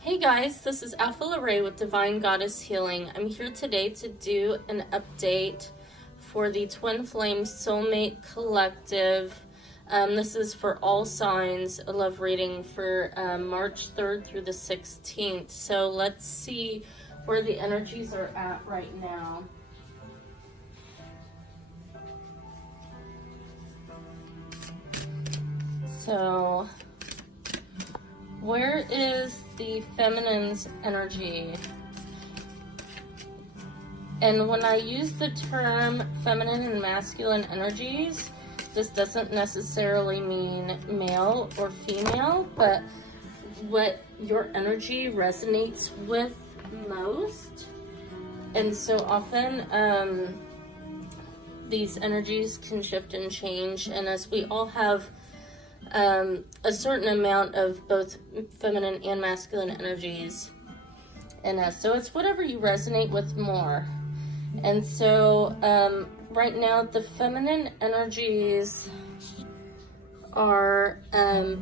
Hey guys, this is Alpha Lorraine with Divine Goddess Healing. I'm here today to do an update for the Twin Flame Soulmate Collective. This is for all signs, a love reading for March 3rd through the 16th. So let's see where the energies are at right now. So, where is the feminine's energy? And when I use the term feminine and masculine energies, this doesn't necessarily mean male or female, but what your energy resonates with most. And so often, these energies can shift and change, and as we all have a certain amount of both feminine and masculine energies in us. So it's whatever you resonate with more. And so right now the feminine energies are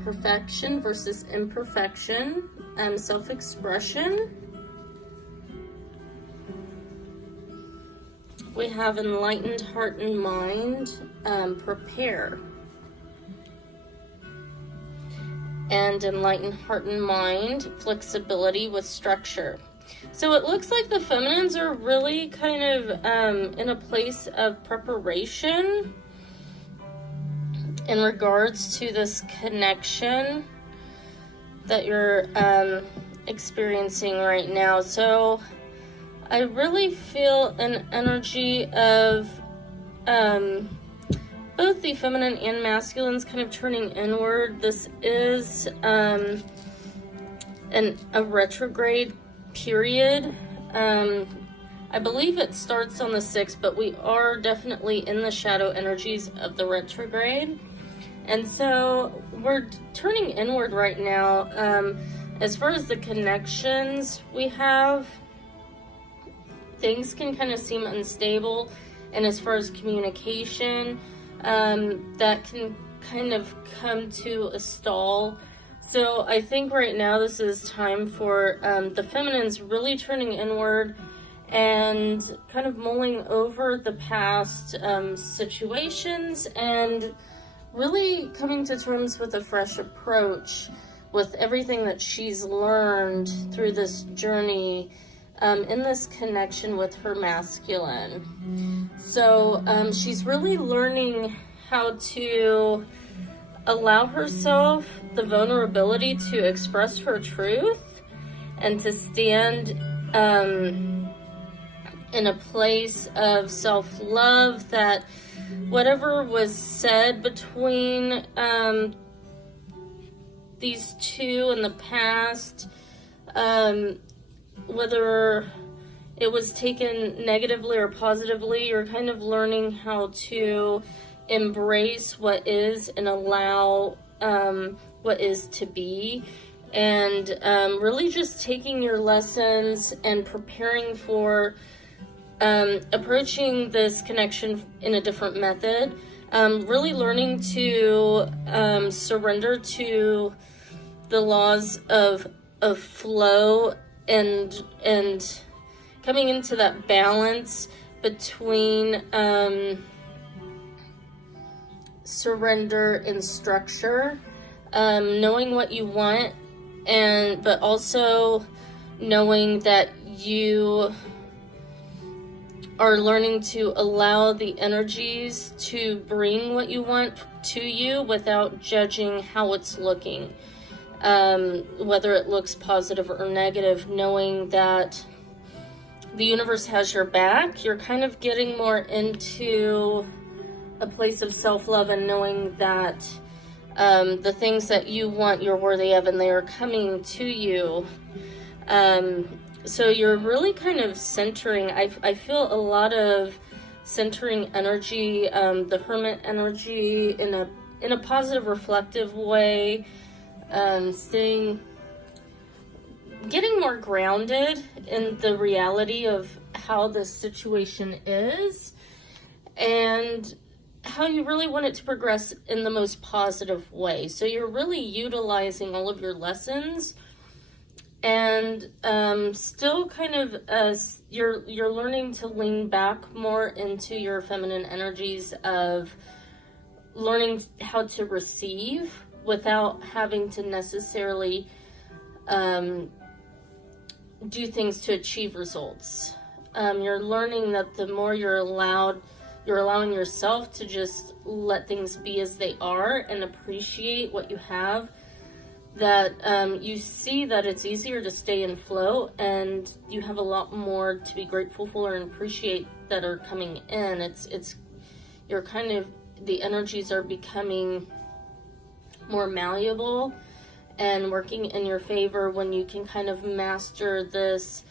perfection versus imperfection, self-expression. We have enlightened heart and mind, prepare. And enlightened heart and mind, flexibility with structure. So it looks like the feminines are really kind of in a place of preparation in regards to this connection that you're experiencing right now. So I really feel an energy of both the feminine and masculines kind of turning inward. This is a retrograde period. I believe it starts on the 6th, but we are definitely in the shadow energies of the retrograde. And so we're turning inward right now. As far as the connections we have, things can kind of seem unstable. And as far as communication, that can kind of come to a stall. So I think right now this is time for the feminines really turning inward and kind of mulling over the past situations and really coming to terms with a fresh approach with everything that she's learned through this journey in this connection with her masculine. So she's really learning how to allow herself the vulnerability to express her truth and to stand in a place of self-love, that whatever was said between these two in the past, whether it was taken negatively or positively, you're kind of learning how to embrace what is and allow what is to be, and really just taking your lessons and preparing for approaching this connection in a different method, really learning to surrender to the laws of flow and coming into that balance between surrender and structure, knowing what you want, but also knowing that you are learning to allow the energies to bring what you want to you without judging how it's looking. Whether it looks positive or negative, knowing that the universe has your back. You're kind of getting more into a place of self-love and knowing that the things that you want, you're worthy of, and they are coming to you. So you're really kind of centering. I feel a lot of centering energy, the hermit energy in a positive, reflective way. Getting more grounded in the reality of how this situation is and how you really want it to progress in the most positive way. So you're really utilizing all of your lessons and still kind of you're learning to lean back more into your feminine energies of learning how to receive without having to necessarily do things to achieve results. You're learning that the more you're allowing yourself to just let things be as they are and appreciate what you have, that you see that it's easier to stay in flow, and you have a lot more to be grateful for and appreciate that are coming in. You're kind of, the energies are becoming more malleable and working in your favor when you can kind of master this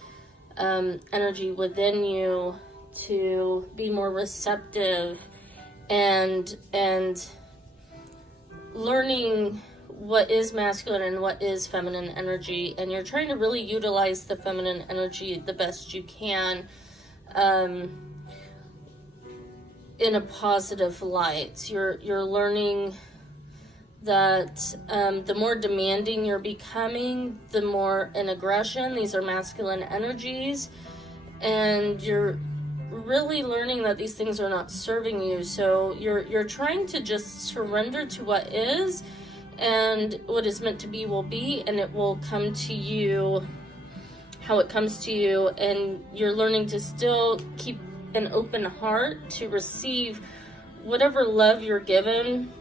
energy within you to be more receptive and learning what is masculine and what is feminine energy, and you're trying to really utilize the feminine energy the best you can in a positive light. You're learning that the more demanding you're becoming, the more in aggression. These are masculine energies, and you're really learning that these things are not serving you. So you're trying to just surrender to what is, and what is meant to be will be, and it will come to you how it comes to you. And you're learning to still keep an open heart to receive whatever love you're given,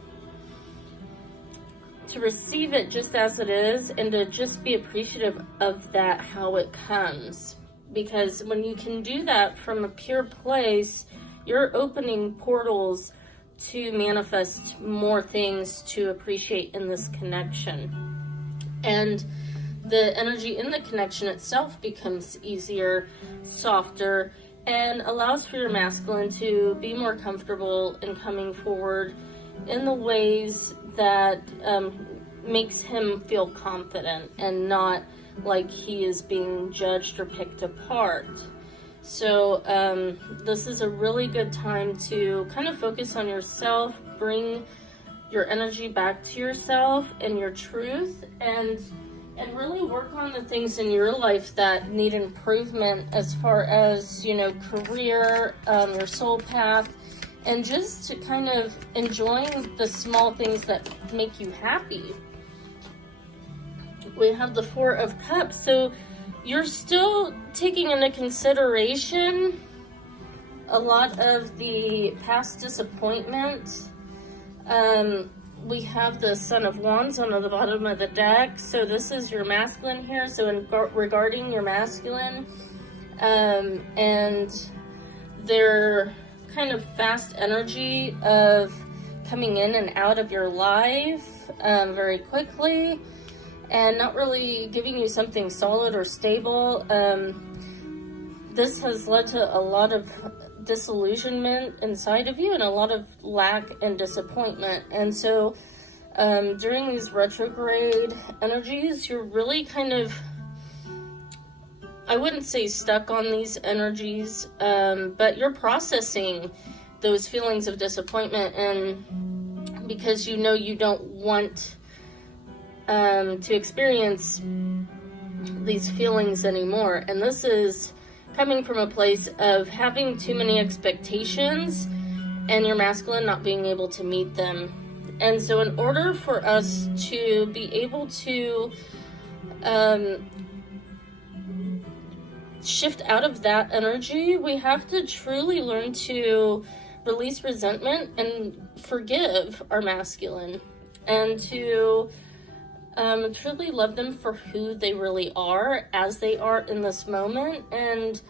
to receive it just as it is, and to just be appreciative of that, how it comes. Because when you can do that from a pure place, you're opening portals to manifest more things to appreciate in this connection. And the energy in the connection itself becomes easier, softer, and allows for your masculine to be more comfortable in coming forward in the ways that makes him feel confident and not like he is being judged or picked apart. So this is a really good time to kind of focus on yourself, bring your energy back to yourself and your truth, and really work on the things in your life that need improvement, as far as, career, your soul path, and just to kind of enjoying the small things that make you happy. We have the Four of Cups, so you're still taking into consideration a lot of the past disappointment. We have the Son of Wands on the bottom of the deck, so this is your masculine here. So regarding your masculine, and their kind of fast energy of coming in and out of your life very quickly, and not really giving you something solid or stable. This has led to a lot of disillusionment inside of you and a lot of lack and disappointment. And so during these retrograde energies, you're really kind of, I wouldn't say stuck on these energies, but you're processing those feelings of disappointment, and because you don't want to experience these feelings anymore. And this is coming from a place of having too many expectations and your masculine not being able to meet them. And so in order for us to be able to shift out of that energy, we have to truly learn to release resentment and forgive our masculine, and to truly love them for who they really are, as they are in this moment. And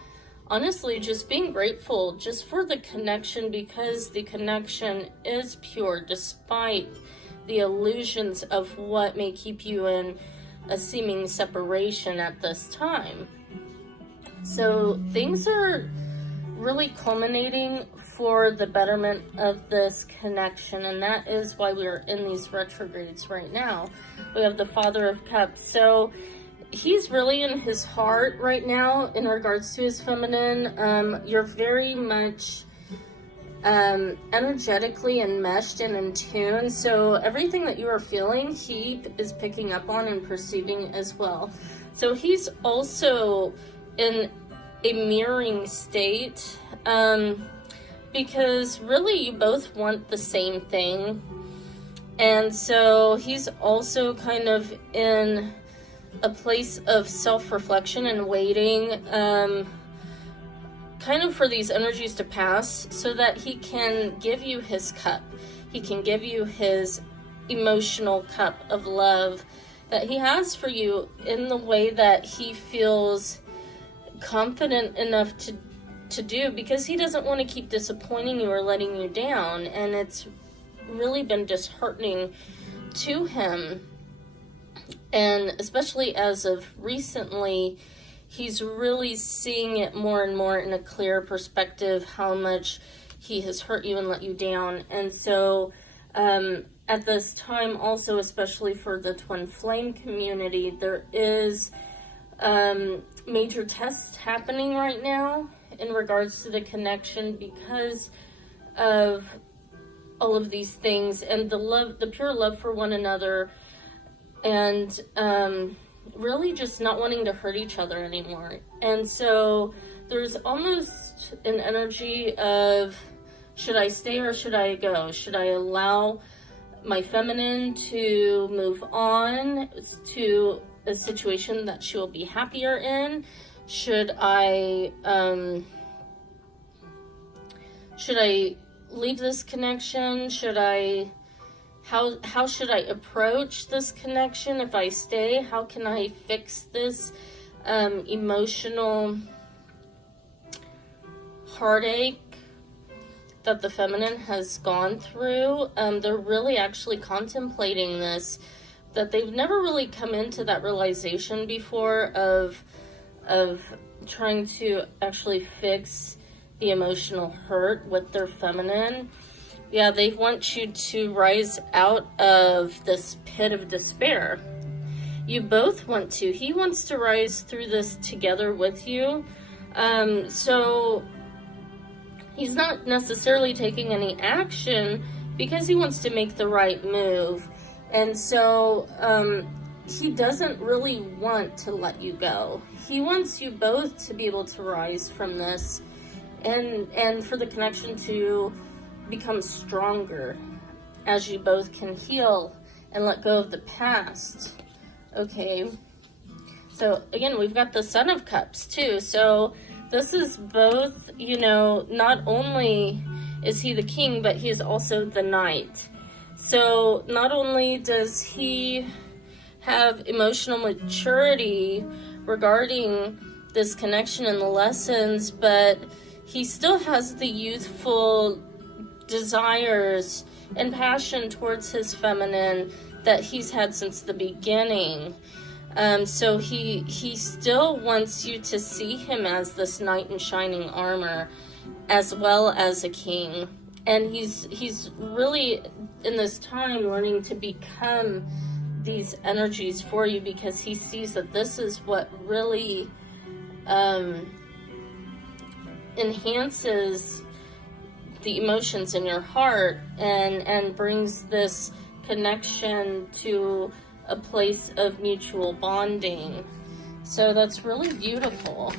honestly, just being grateful just for the connection, because the connection is pure despite the illusions of what may keep you in a seeming separation at this time. So things are really culminating for the betterment of this connection, and that is why we're in these retrogrades right now. We have the Father of Cups, so he's really in his heart right now in regards to his feminine. You're very much energetically enmeshed and in tune. So everything that you are feeling, he is picking up on and perceiving as well. So he's also in a mirroring state, because really you both want the same thing. And so he's also kind of in a place of self-reflection and waiting, kind of for these energies to pass so that he can give you his cup. He can give you his emotional cup of love that he has for you in the way that he feels confident enough to do, because he doesn't want to keep disappointing you or letting you down. And it's really been disheartening to him. And especially as of recently, he's really seeing it more and more in a clear perspective, how much he has hurt you and let you down. And so at this time also, especially for the twin flame community, there is major tests happening right now in regards to the connection because of all of these things and the love, the pure love for one another, and really just not wanting to hurt each other anymore. And so there's almost an energy of, should I stay or should I go? Should I allow my feminine to move on to a situation that she will be happier in? Should I leave this connection? How should I approach this connection? If I stay, how can I fix this emotional heartache that the feminine has gone through? They're really actually contemplating this, that they've never really come into that realization before of trying to actually fix the emotional hurt with their feminine. Yeah, they want you to rise out of this pit of despair. You both want to. He wants to rise through this together with you. So he's not necessarily taking any action because he wants to make the right move. And so he doesn't really want to let you go. He wants you both to be able to rise from this and for the connection to become stronger as you both can heal and let go of the past. Okay, so again, we've got the Son of Cups too. So this is both, you know, not only is he the king, but he is also the knight. So not only does he have emotional maturity regarding this connection and the lessons, but he still has the youthful desires and passion towards his feminine that he's had since the beginning. So he still wants you to see him as this knight in shining armor, as well as a king. And he's really in this time learning to become these energies for you, because he sees that this is what really enhances the emotions in your heart and brings this connection to a place of mutual bonding. So that's really beautiful.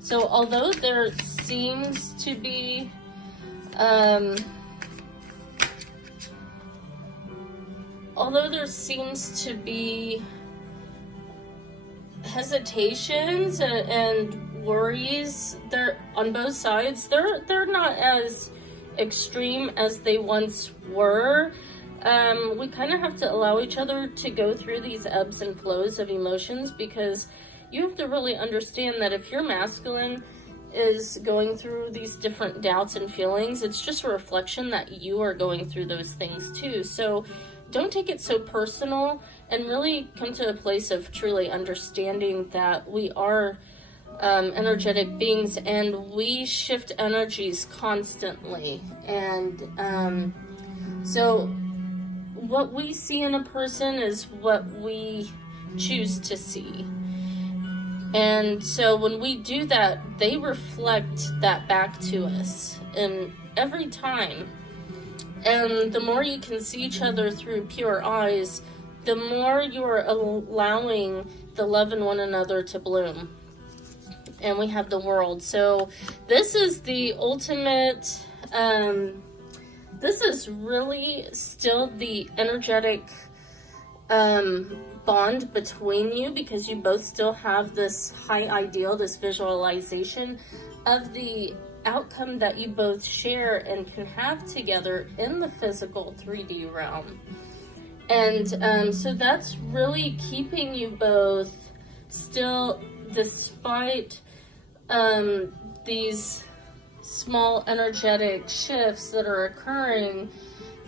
So although there seems to be hesitations and worries there on both sides, they're not as extreme as they once were. We kind of have to allow each other to go through these ebbs and flows of emotions, because you have to really understand that if your masculine is going through these different doubts and feelings, it's just a reflection that you are going through those things too. So don't take it so personal, and really come to a place of truly understanding that we are energetic beings, and we shift energies constantly. And so what we see in a person is what we choose to see. And so when we do that, they reflect that back to us in every time. And the more you can see each other through pure eyes, the more you're allowing the love in one another to bloom. And we have the world. So this is the ultimate, this is really still the energetic bond between you, because you both still have this high ideal, this visualization of the outcome that you both share and can have together in the physical 3D realm. And so that's really keeping you both still, despite these small energetic shifts that are occurring.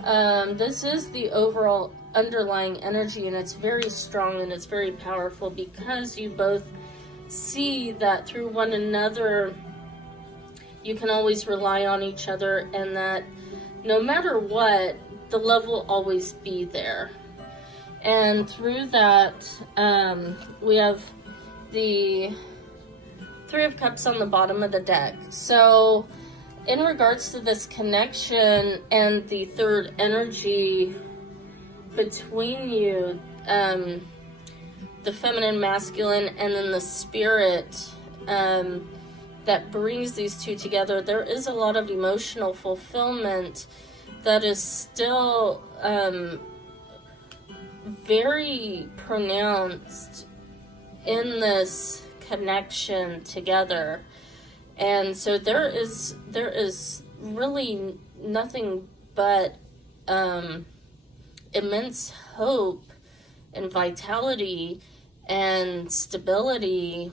This is the overall underlying energy, and it's very strong and it's very powerful, because you both see that through one another you can always rely on each other, and that no matter what, the love will always be there. And through that, we have the Three of Cups on the bottom of the deck. So in regards to this connection and the third energy between you, the feminine, masculine, and then the spirit, that brings these two together, there is a lot of emotional fulfillment that is still very pronounced in this connection together. And so there is really nothing but immense hope and vitality and stability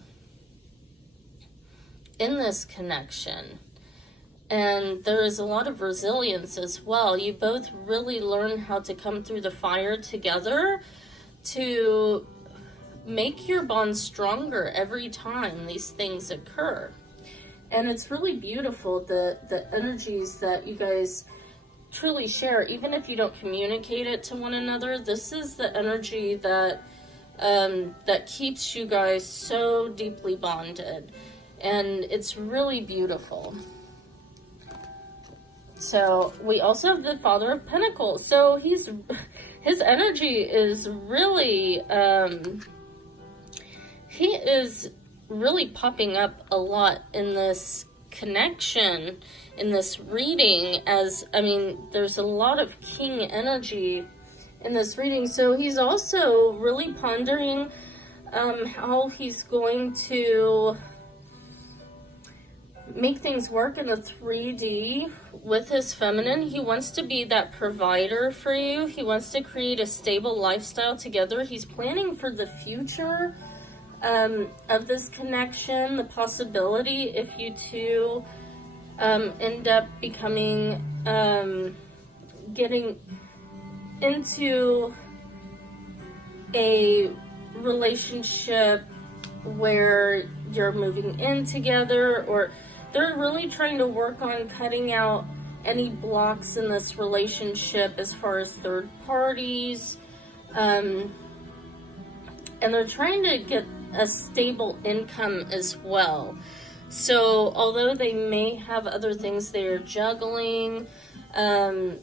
in this connection. And there is a lot of resilience as well. You both really learn how to come through the fire together to make your bond stronger every time these things occur. And it's really beautiful, the energies that you guys truly share, even if you don't communicate it to one another. This is the energy that that keeps you guys so deeply bonded, and it's really beautiful. So we also have the Father of Pentacles. So his energy is really he is really popping up a lot in this connection, in this reading, as, I mean, there's a lot of king energy in this reading. So he's also really pondering how he's going to make things work in the 3D with his feminine. He wants to be that provider for you. He wants to create a stable lifestyle together. He's planning for the future of this connection, the possibility if you two end up becoming, getting into a relationship where you're moving in together, or they're really trying to work on cutting out any blocks in this relationship as far as third parties, and they're trying to get a stable income as well. So although they may have other things they're juggling, they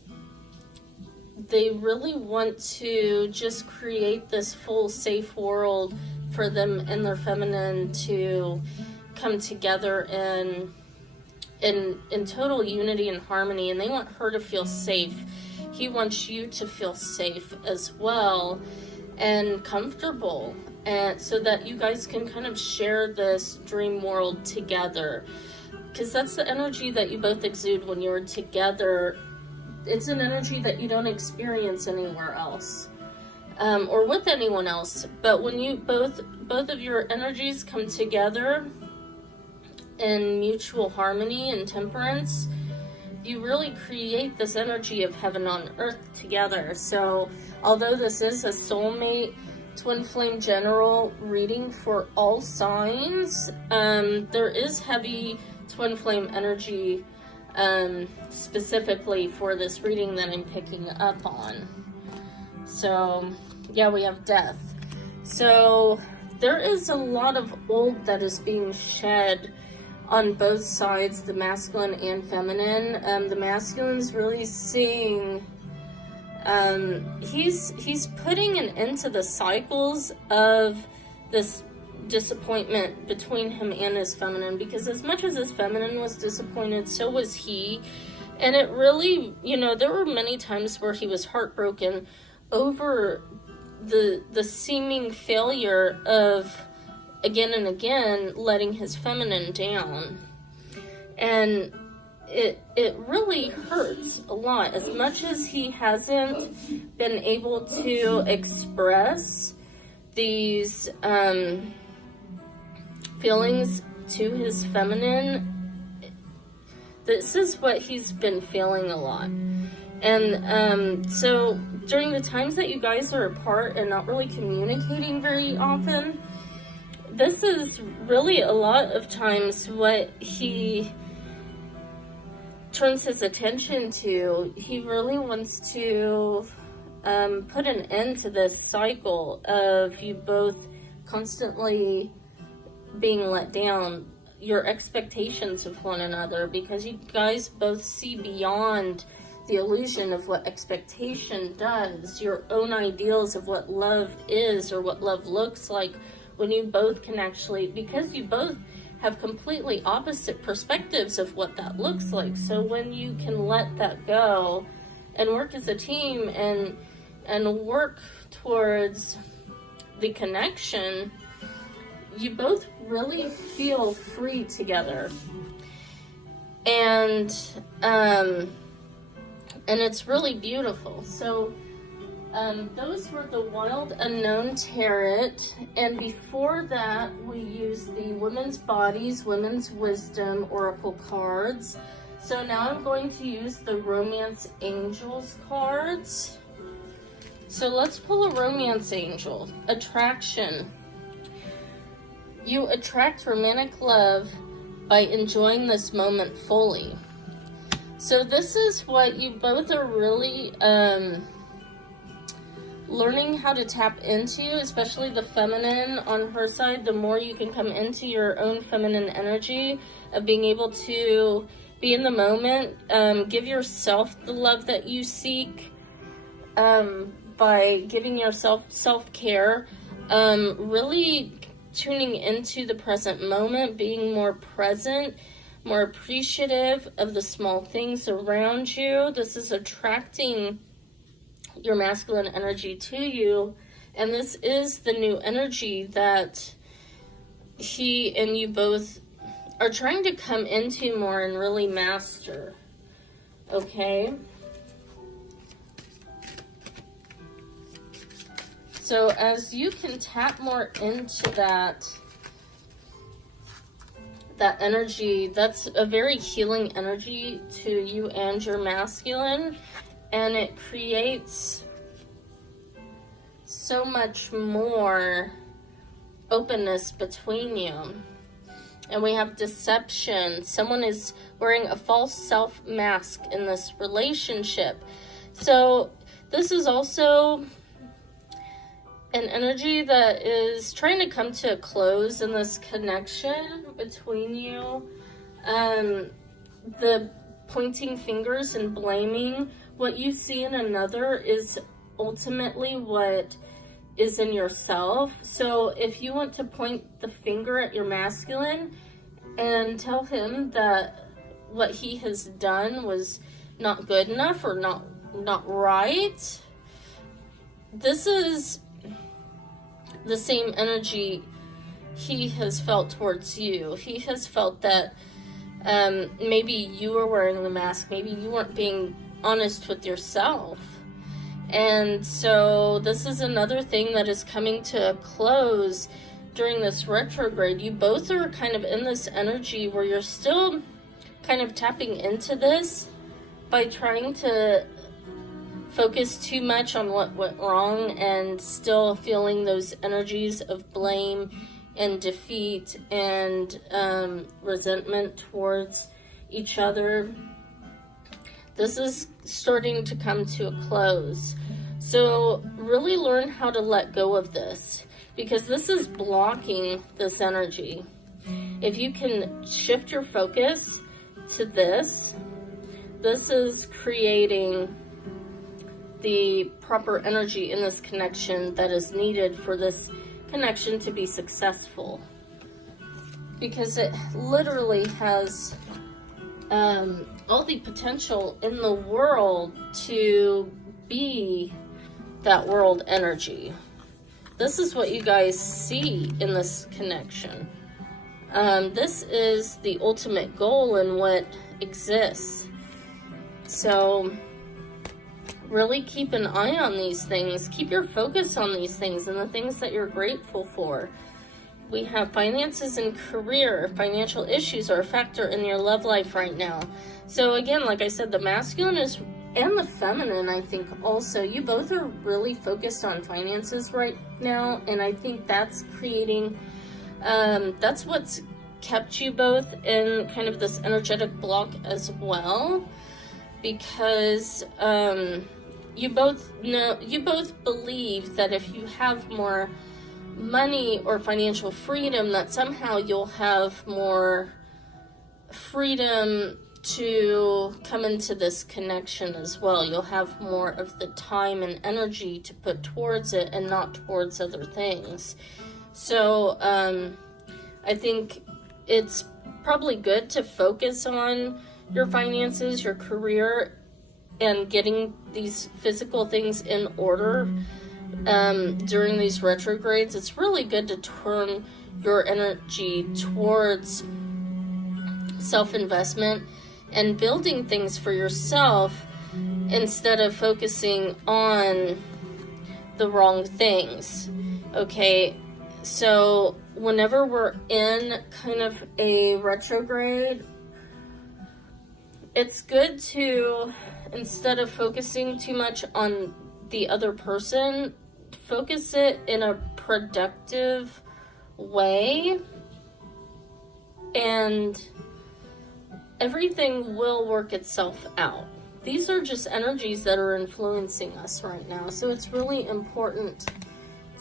really want to just create this full safe world for them and their feminine to come together in total unity and harmony. And they want her to feel safe. He wants you to feel safe as well and comfortable, and so that you guys can kind of share this dream world together, because that's the energy that you both exude when you're together. It's an energy that you don't experience anywhere else, or with anyone else. But when you both of your energies come together in mutual harmony and temperance, you really create this energy of heaven on earth together. So although this is a soulmate twin flame general reading for all signs, there is heavy twin flame energy specifically for this reading that I'm picking up on. So yeah, we have death. So there is a lot of old that is being shed on both sides, the masculine and feminine. The masculine's really seeing, he's putting an end to the cycles of this disappointment between him and his feminine, because as much as his feminine was disappointed, so was he. And it really, you know, there were many times where he was heartbroken over the seeming failure of, again and again, letting his feminine down. And it really hurts a lot. As much as he hasn't been able to express these feelings to his feminine, this is what he's been feeling a lot. And so during the times that you guys are apart and not really communicating very often, this is really a lot of times what he turns his attention to. He really wants to put an end to this cycle of you both constantly being let down, your expectations of one another, because you guys both see beyond the illusion of what expectation does, your own ideals of what love is or what love looks like, when you both can actually, because you both have completely opposite perspectives of what that looks like. So when you can let that go and work as a team and work towards the connection, you both really feel free together. And it's really beautiful. So those were the Wild Unknown Tarot, and before that we used the Women's Bodies, Women's Wisdom Oracle cards. So now I'm going to use the Romance Angels cards. So let's pull a Romance Angel. Attraction. You attract romantic love by enjoying this moment fully. So this is what you both are really learning how to tap into, especially the feminine on her side. The more you can come into your own feminine energy of being able to be in the moment, give yourself the love that you seek by giving yourself self-care, really tuning into the present moment, being more present, more appreciative of the small things around you. This is attracting your masculine energy to you, and this is the new energy that he and you both are trying to come into more and really master. Okay? So as you can tap more into that energy, that's a very healing energy to you and your masculine, and it creates so much more openness between you. And we have deception. Someone is wearing a false self mask in this relationship. So this is also an energy that is trying to come to a close in this connection between you. The pointing fingers and blaming, what you see in another is ultimately what is in yourself. So if you want to point the finger at your masculine and tell him that what he has done was not good enough or not right, this is the same energy he has felt towards you. He has felt that maybe you were wearing the mask, maybe you weren't being honest with yourself. And so this is another thing that is coming to a close during this retrograde. You both are kind of in this energy where you're still kind of tapping into this by trying to focus too much on what went wrong and still feeling those energies of blame and defeat and resentment towards each other. This is starting to come to a close. So really learn how to let go of this, because this is blocking this energy. If you can shift your focus to this is creating the proper energy in this connection that is needed for this connection to be successful. Because it literally has all the potential in the world to be that world energy. This is what you guys see in this connection. This is the ultimate goal in what exists. So really keep an eye on these things. Keep your focus on these things and the things that you're grateful for. We have finances and career. Financial issues are a factor in your love life right now. So again, like I said, the masculine is, and the feminine, I think also, you both are really focused on finances right now. And I think that's creating, that's what's kept you both in kind of this energetic block as well. Because you both believe that if you have more money or financial freedom, that somehow you'll have more freedom to come into this connection as well. You'll have more of the time and energy to put towards it and not towards other things. So I think it's probably good to focus on your finances, your career, and getting these physical things in order during these retrogrades. It's really good to turn your energy towards self-investment and building things for yourself instead of focusing on the wrong things. Okay, so whenever we're in kind of a retrograde, it's good to, instead of focusing too much on the other person, focus it in a productive way, and everything will work itself out. These are just energies that are influencing us right now, so it's really important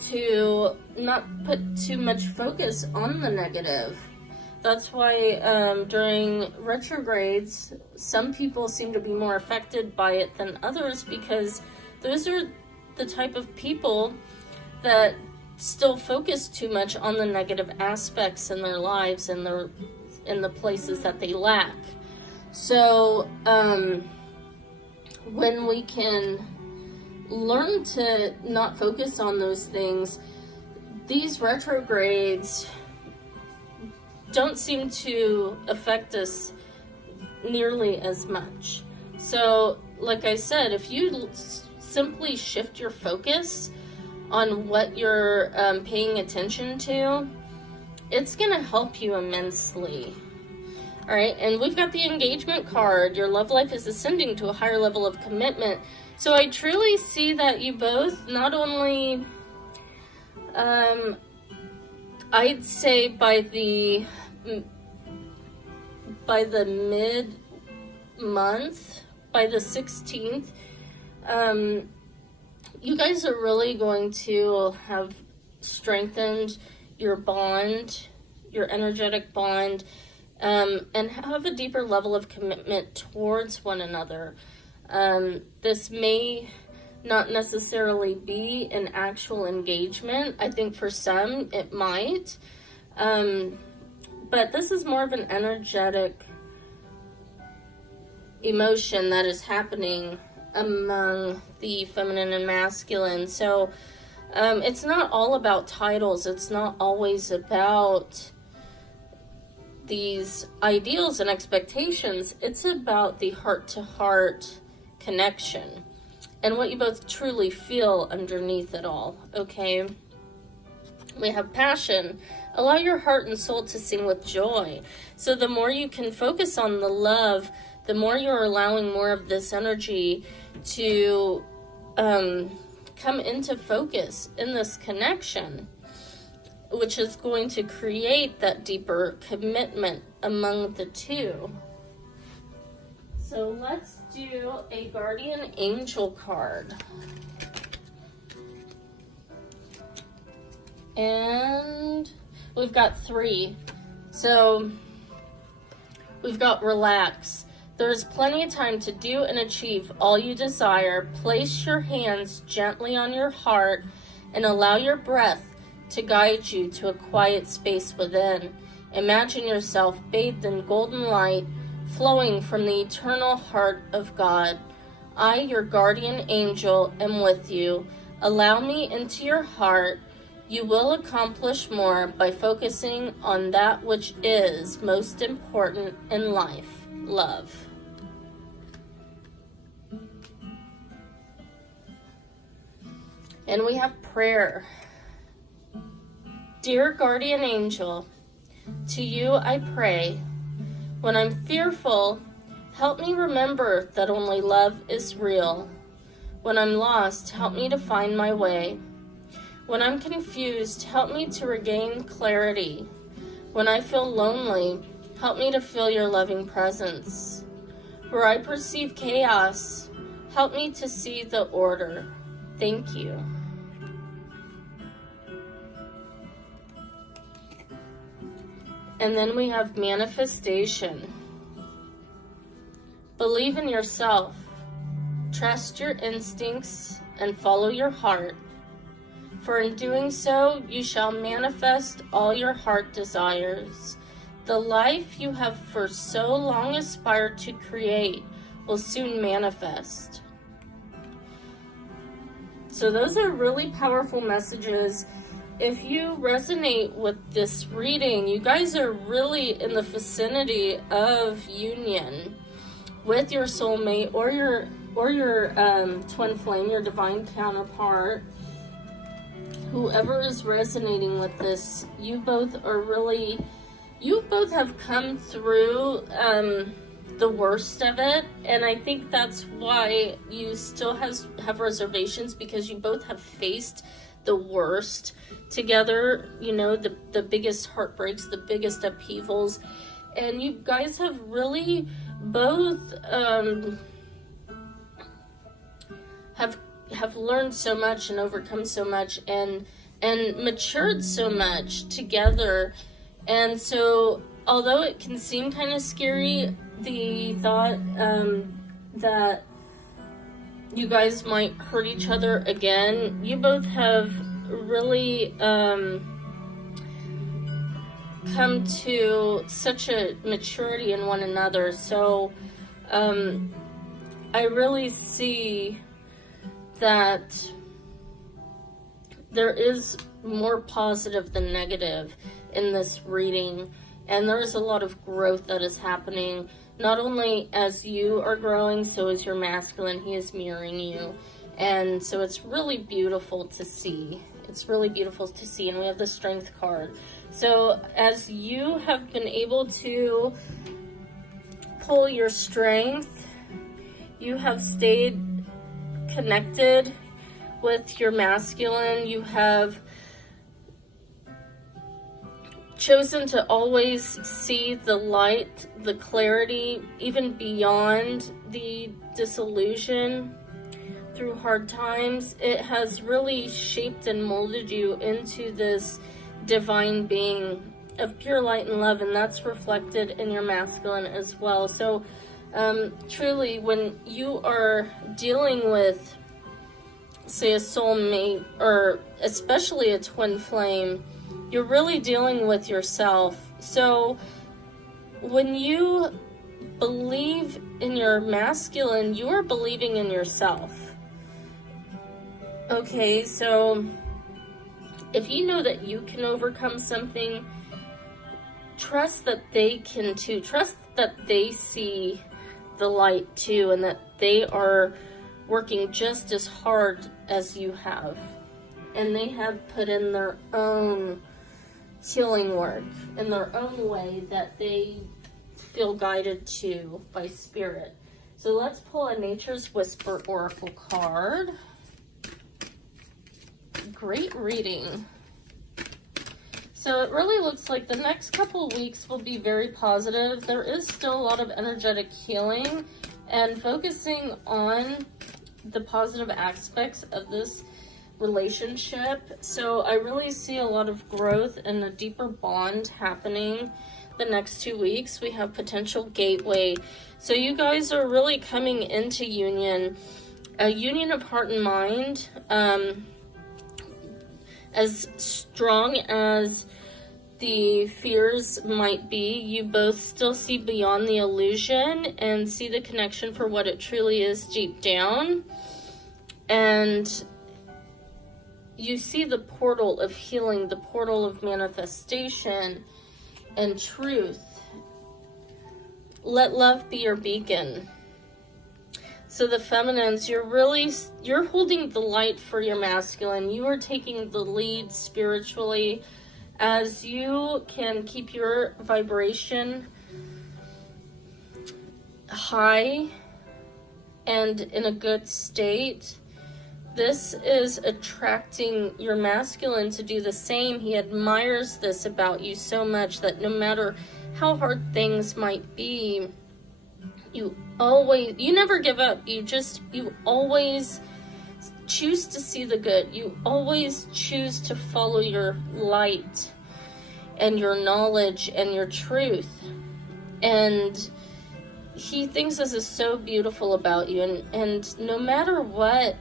to not put too much focus on the negative. That's why during retrogrades, some people seem to be more affected by it than others, because those are the type of people that still focus too much on the negative aspects in their lives and in the places that they lack. So when we can learn to not focus on those things, these retrogrades don't seem to affect us nearly as much. So, like I said, if you simply shift your focus on what you're paying attention to, it's gonna help you immensely. All right, and we've got the engagement card. Your love life is ascending to a higher level of commitment. So I truly see that you both, not only, I'd say by the mid-month, by the 16th, you guys are really going to have strengthened your bond, your energetic bond, and have a deeper level of commitment towards one another. This may not necessarily be an actual engagement. I think for some it might. But this is more of an energetic emotion that is happening among the feminine and masculine. So it's not all about titles. It's not always about these ideals and expectations. It's about the heart-to-heart connection and what you both truly feel underneath it all. Okay, we have passion. Allow your heart and soul to sing with joy. So the more you can focus on the love, the more you're allowing more of this energy to come into focus in this connection, which is going to create that deeper commitment among the two. So let's do a guardian angel card. And we've got 3. So we've got relax. There is plenty of time to do and achieve all you desire. Place your hands gently on your heart and allow your breath to guide you to a quiet space within. Imagine yourself bathed in golden light flowing from the eternal heart of God. I, your guardian angel, am with you. Allow me into your heart. You will accomplish more by focusing on that which is most important in life, love. And we have prayer. Dear guardian angel, to you I pray. When I'm fearful, help me remember that only love is real. When I'm lost, help me to find my way. When I'm confused, help me to regain clarity. When I feel lonely, help me to feel your loving presence. Where I perceive chaos, help me to see the order. Thank you. And then we have manifestation. Believe in yourself. Trust your instincts and follow your heart. For in doing so, you shall manifest all your heart desires. The life you have for so long aspired to create will soon manifest. So those are really powerful messages. If you resonate with this reading, you guys are really in the vicinity of union with your soulmate or your twin flame, your divine counterpart. Whoever is resonating with this, you both have come through the worst of it, and I think that's why you still have reservations, because you both have faced the worst together, you know, the biggest heartbreaks, the biggest upheavals, and you guys have really both have learned so much and overcome so much and matured so much together. And so although it can seem kind of scary, the thought that you guys might hurt each other again, you both have really come to such a maturity in one another. So I really see that there is more positive than negative in this reading, and there is a lot of growth that is happening. Not only as you are growing, so is your masculine. He is mirroring you, and so it's really beautiful to see. It's really beautiful to see. And we have the Strength card. So as you have been able to pull your strength, you have stayed connected with your masculine. You have chosen to always see the light, the clarity, even beyond the disillusion through hard times. It has really shaped and molded you into this divine being of pure light and love, and that's reflected in your masculine as well. So truly, when you are dealing with, say, a soulmate, or especially a twin flame, you're really dealing with yourself. So when you believe in your masculine, you are believing in yourself. Okay, so if you know that you can overcome something, trust that they can too. Trust that they see the light too, and that they are working just as hard as you have. And they have put in their own healing work in their own way that they feel guided to by spirit. So let's pull a Nature's Whisper Oracle card. Great reading. So it really looks like the next couple weeks will be very positive. There is still a lot of energetic healing and focusing on the positive aspects of this relationship. So I really see a lot of growth and a deeper bond happening. the next 2 weeks. We have potential gateway. So you guys are really coming into union, a union of heart and mind, as strong as the fears might be. You both still see beyond the illusion and see the connection for what it truly is deep down. And you see the portal of healing, the portal of manifestation and truth. Let love be your beacon. So the feminines, you're holding the light for your masculine. You are taking the lead spiritually as you can keep your vibration high and in a good state. This is attracting your masculine to do the same. He admires this about you so much that no matter how hard things might be, you never give up. You always choose to see the good. You always choose to follow your light and your knowledge and your truth. And he thinks this is so beautiful about you. And no matter what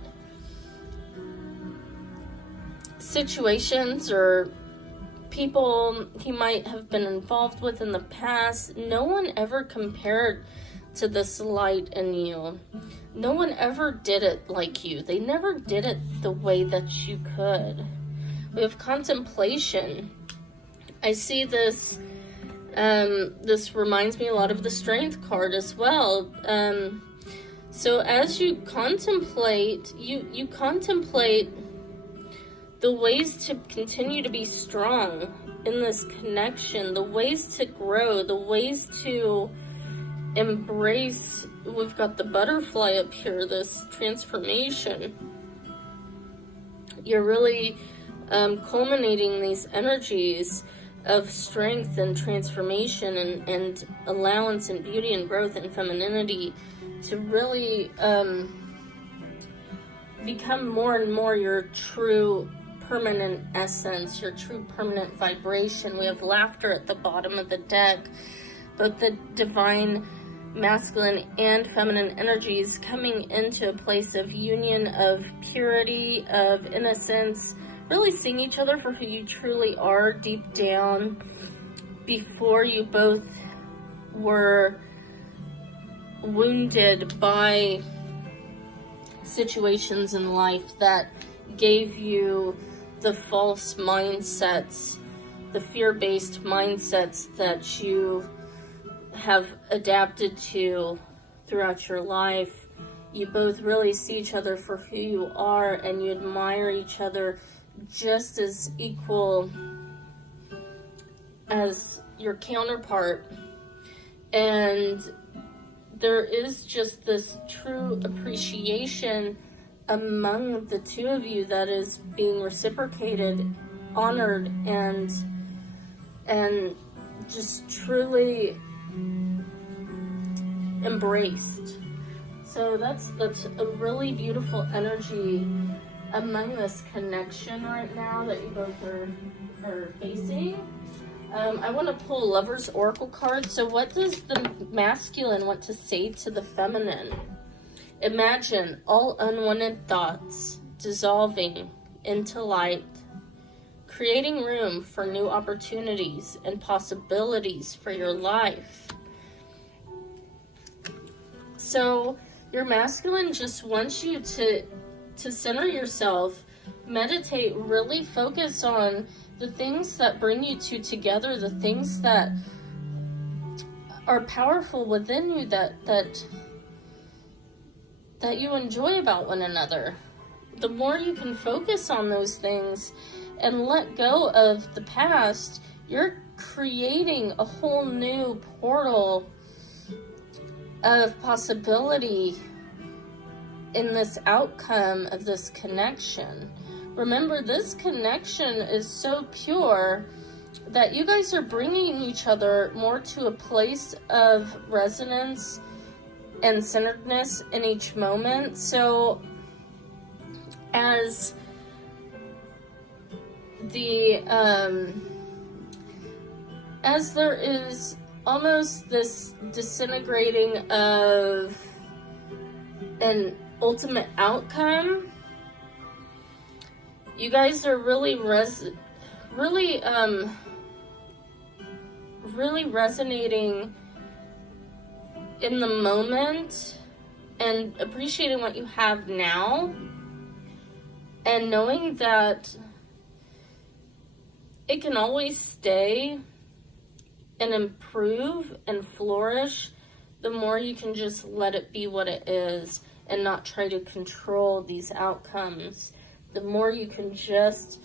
situations or people he might have been involved with in the past, no one ever compared to this light in you. No one ever did it like you. They never did it the way that you could. We have contemplation. I see this, this reminds me a lot of the Strength card as well. So as you contemplate, you contemplate the ways to continue to be strong in this connection, the ways to grow, the ways to embrace. We've got the butterfly up here, this transformation. You're really culminating these energies of strength and transformation and allowance and beauty and growth and femininity to really become more and more your true permanent essence, your true permanent vibration. We have laughter at the bottom of the deck. Both the divine masculine and feminine energies coming into a place of union, of purity, of innocence, really seeing each other for who you truly are deep down before you both were wounded by situations in life that gave you the false mindsets, the fear-based mindsets that you have adapted to throughout your life. You both really see each other for who you are, and you admire each other just as equal as your counterpart. And there is just this true appreciation among the two of you that is being reciprocated, honored, and just truly embraced. So that's a really beautiful energy among this connection right now that you both are facing. I want to pull Lover's Oracle card. So what does the masculine want to say to the feminine? Imagine all unwanted thoughts dissolving into light, creating room for new opportunities and possibilities for your life. So your masculine just wants you to center yourself, meditate, really focus on the things that bring you two together, the things that are powerful within you, that you enjoy about one another. The more you can focus on those things and let go of the past, you're creating a whole new portal of possibility in this outcome of this connection. Remember, this connection is so pure that you guys are bringing each other more to a place of resonance and centeredness in each moment. So as as there is almost this disintegrating of an ultimate outcome, you guys are really resonating in the moment and appreciating what you have now, and knowing that it can always stay and improve and flourish the more you can just let it be what it is and not try to control these outcomes. The more you can just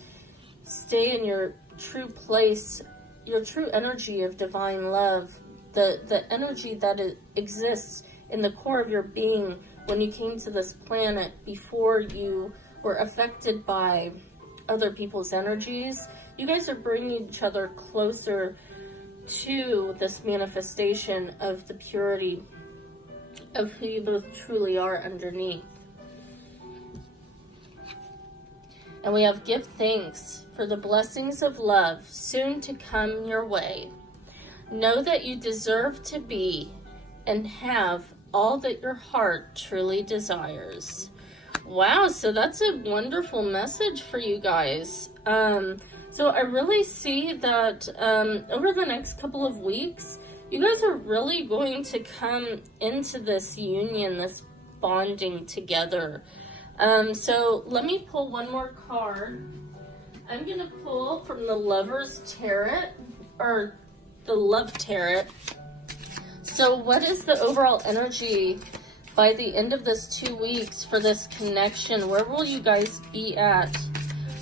stay in your true place, your true energy of divine love, the energy that exists in the core of your being when you came to this planet before you were affected by other people's energies. You guys are bringing each other closer to this manifestation of the purity of who you both truly are underneath. And we have give thanks for the blessings of love soon to come your way. Know that you deserve to be and have all that your heart truly desires. Wow, so that's a wonderful message for you guys. So I really see that over the next couple of weeks, you guys are really going to come into this union, this bonding together. So let me pull one more card. I'm going to pull from the Lover's Tarot, or the Love Tarot. So what is the overall energy by the end of this 2 weeks for this connection? Where will you guys be at?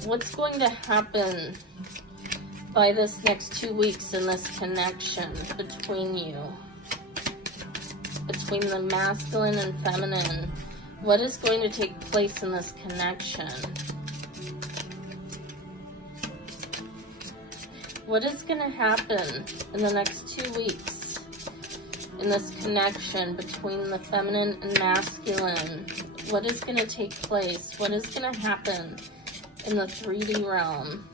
What's going to happen by this next 2 weeks in this connection between you? Between the masculine and feminine. What is going to take place in this connection? What is going to happen in the next 2 weeks in this connection between the feminine and masculine? What is going to take place? What is going to happen in the 3D realm?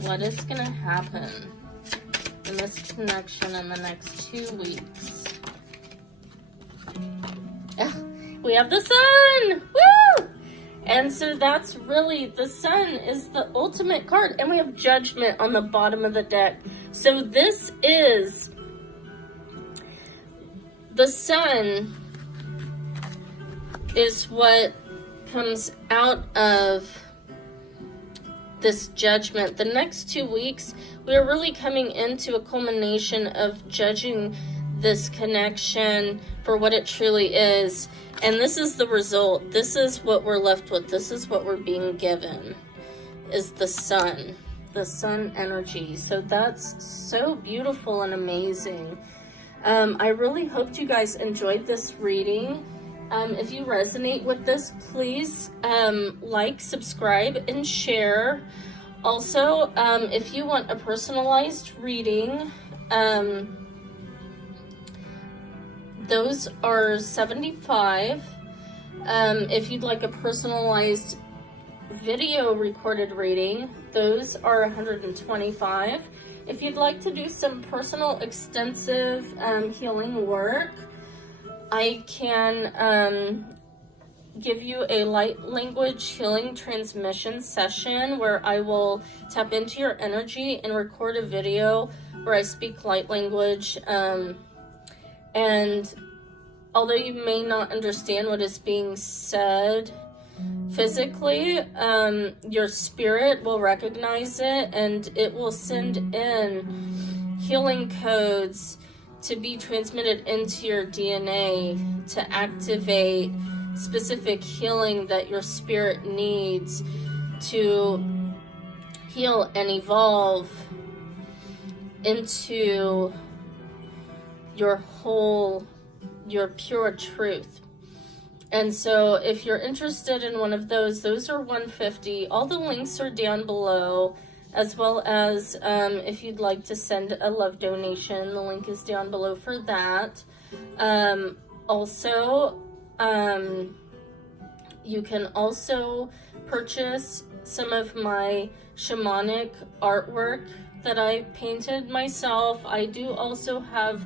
What is going to happen in this connection in the next 2 weeks? We have the Sun! Woo! And so that's really, the Sun is the ultimate card. And we have Judgment on the bottom of the deck. So this is the Sun is what comes out of this judgment. The next 2 weeks, we are really coming into a culmination of judging this connection for what it truly is. And this is the result. This is what we're left with. This is what we're being given, is the Sun energy. So that's so beautiful and amazing. I really hoped you guys enjoyed this reading. If you resonate with this, please like, subscribe, and share. Also, if you want a personalized reading, those are $75. If you'd like a personalized video recorded reading, those are $125. If you'd like to do some personal extensive healing work, I can give you a light language healing transmission session where I will tap into your energy and record a video where I speak light language. And although you may not understand what is being said physically, your spirit will recognize it, and it will send in healing codes to be transmitted into your DNA to activate specific healing that your spirit needs to heal and evolve into your pure truth. And so if you're interested in one of those are $150. All the links are down below, as well as if you'd like to send a love donation, the link is down below for that. Also, You can also purchase some of my shamanic artwork that I painted myself. I do also have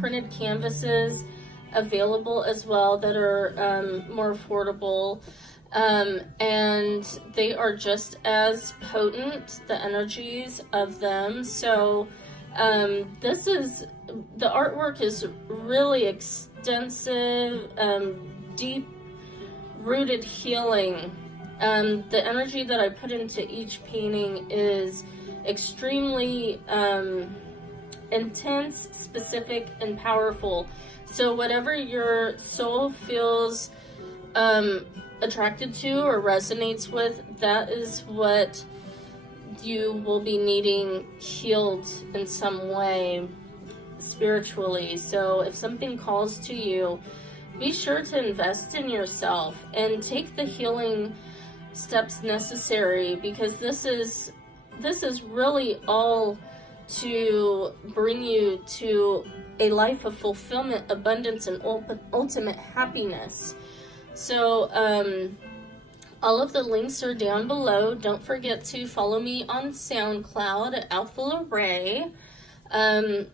printed canvases available as well that are more affordable. And they are just as potent, the energies of them. So the artwork is really extensive, deep rooted healing. The energy that I put into each painting is extremely intense, specific, and powerful. So whatever your soul feels attracted to or resonates with, that is what you will be needing healed in some way spiritually. So if something calls to you, be sure to invest in yourself and take the healing steps necessary, because this is really all to bring you to a life of fulfillment, abundance, and ultimate happiness. So all of the links are down below. Don't forget to follow me on SoundCloud at Alpha Array. And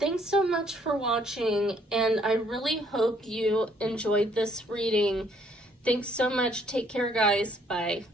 thanks so much for watching, and I really hope you enjoyed this reading. Thanks so much. Take care, guys. Bye.